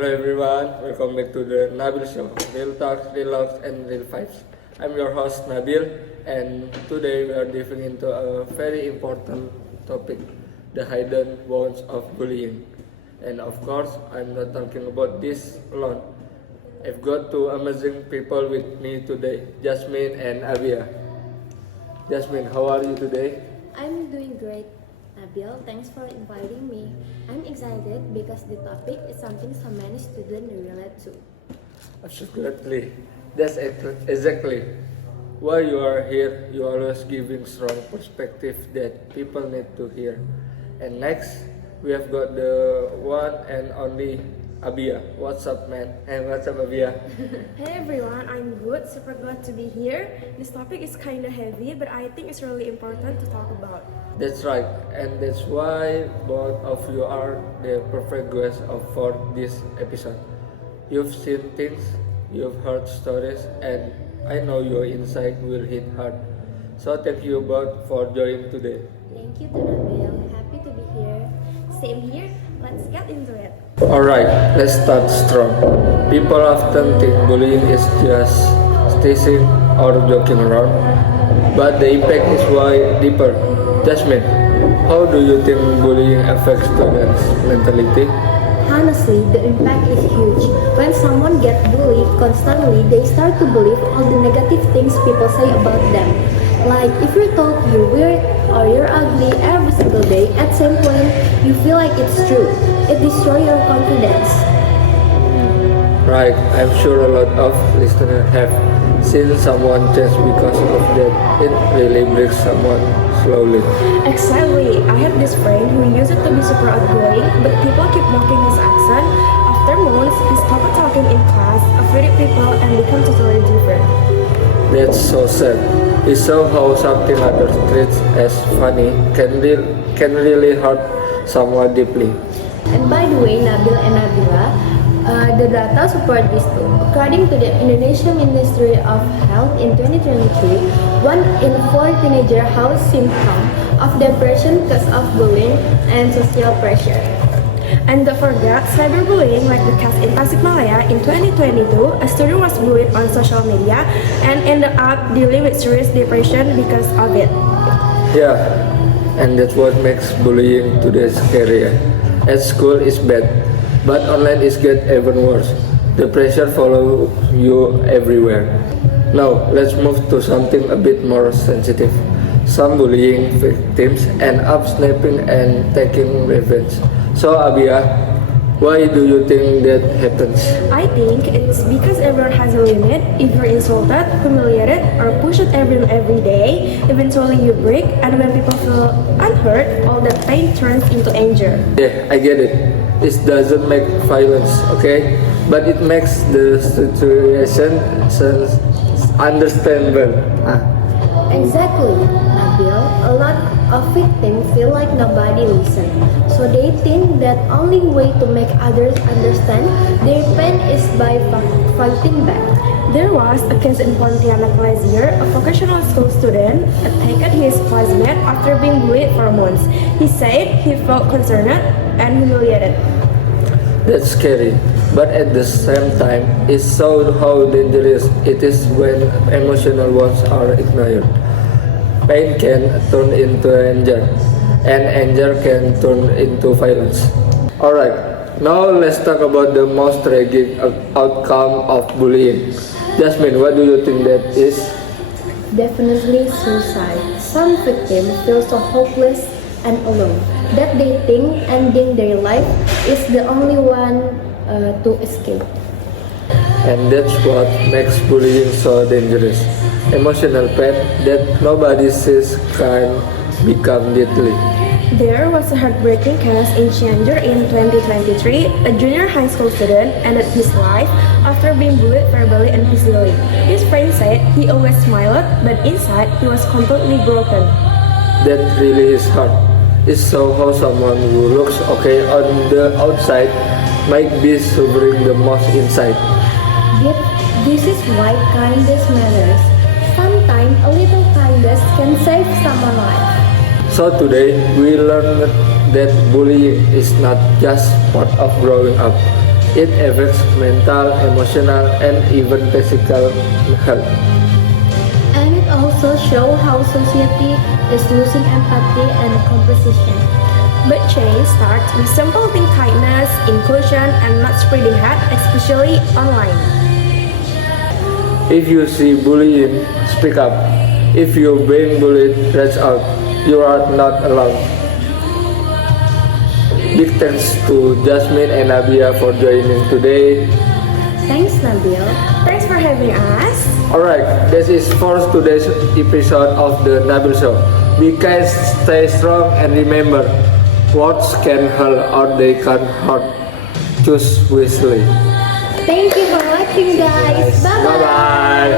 Hello everyone, welcome back to the Nabil Show. Real talks, real loves, and real vibes. I'm your host Nabil, and today we are diving into a very important topic, the hidden wounds of bullying. And of course, I'm not talking about this alone. I've got two amazing people with me today, Jasmin and Abia. Jasmin, how are you today? I'm doing great, Nabil. Thanks for inviting me. I'm excited because the topic is something so many students relate to. Absolutely. That's exactly why you are here. You are always giving strong perspective that people need to hear. And next, we have got the one and only Abia. What's up, man? And what's up, Abia? Hey everyone, I'm good, super glad to be here. This topic is kinda heavy, but I think it's really important to talk about. That's right, and that's why both of you are the perfect guests for this episode. You've seen things, you've heard stories, and I know your insight will hit hard. So thank you both for joining today. Thank you to Nabil. Happy to be here. Same here, let's get into it. Alright, let's start strong. People often think bullying is just teasing or joking around, but the impact is way deeper. Jasmine, how do you think bullying affects students' mentality? Honestly, the impact is huge. When someone gets bullied constantly, they start to believe all the negative things people say about them. Like, if you're told you're weird or you're ugly every single day, at some point, you feel like it's true. It destroys your confidence. Right, I'm sure a lot of listeners have seen someone change because of that. It really breaks someone slowly. Exactly, I had this friend who used to be super outgoing, but people keep mocking his accent. After months, he stopped talking in class, avoided people, and became totally different. That's so sad. It shows how something others treat as funny can really hurt someone deeply. And by the way, Nabil and Nabila, the data support this too. According to the Indonesian Ministry of Health in 2023, 1 in 4 teenagers have symptoms of depression because of bullying and social pressure. And don't forget cyberbullying, like the case in Tasikmalaya in 2022, a student was bullied on social media and ended up dealing with serious depression because of it. Yeah, and that's what makes bullying today scarier. At school is bad, but online is get even worse. The pressure follows you everywhere. Now, let's move to something a bit more sensitive. Some bullying victims end up snapping and taking revenge. So, Abia, why do you think that happens? I think it's because everyone has a limit. If you're insulted, humiliated, or pushed at everyone every day, eventually you break, and when people feel unheard, all that pain turns into anger. Yeah, I get it. It doesn't make violence, okay? But it makes the situation understandable. Exactly, Nabil. A lot of victims feel like nobody listens, so they think that only way to make others understand their pain is by fighting back. There was a case in Pontianak last year. A vocational school student attacked his classmate after being bullied for months. He said he felt concerned and humiliated. That's scary, but at the same time, it shows how dangerous it is when emotional wounds are ignored. Pain can turn into anger, and anger can turn into violence. Alright, now let's talk about the most tragic outcome of bullying. Jasmine, what do you think that is? Definitely suicide. Some victims feel so hopeless and alone that they think ending their life is the only one to escape. And that's what makes bullying so dangerous. Emotional pain that nobody sees can become deadly. There was a heartbreaking case in Cianjur in 2023. A junior high school student ended his life after being bullied verbally and physically. His friend said he always smiled, but inside he was completely broken. That really is hard. It's so how someone who looks okay on the outside might be suffering the most inside. Yet, this is why kindness matters. Sometimes a little kindness can save someone's life. So today we learned that bullying is not just part of growing up. It affects mental, emotional, and even physical health. And it also shows how society is losing empathy and composition. But change starts with simple things: kindness, inclusion, and not spreading hate, especially online. If you see bullying, speak up. If you're being bullied, reach out. You are not alone. Big thanks to Jasmin and Nabila for joining today. Thanks, Nabil. Thanks for having us. Alright, this is for today's episode of the Nabil Show. Be kind, stay strong, and remember, words can heal or they can hurt. Choose wisely. Thank you for watching, guys. Bye bye. Bye bye.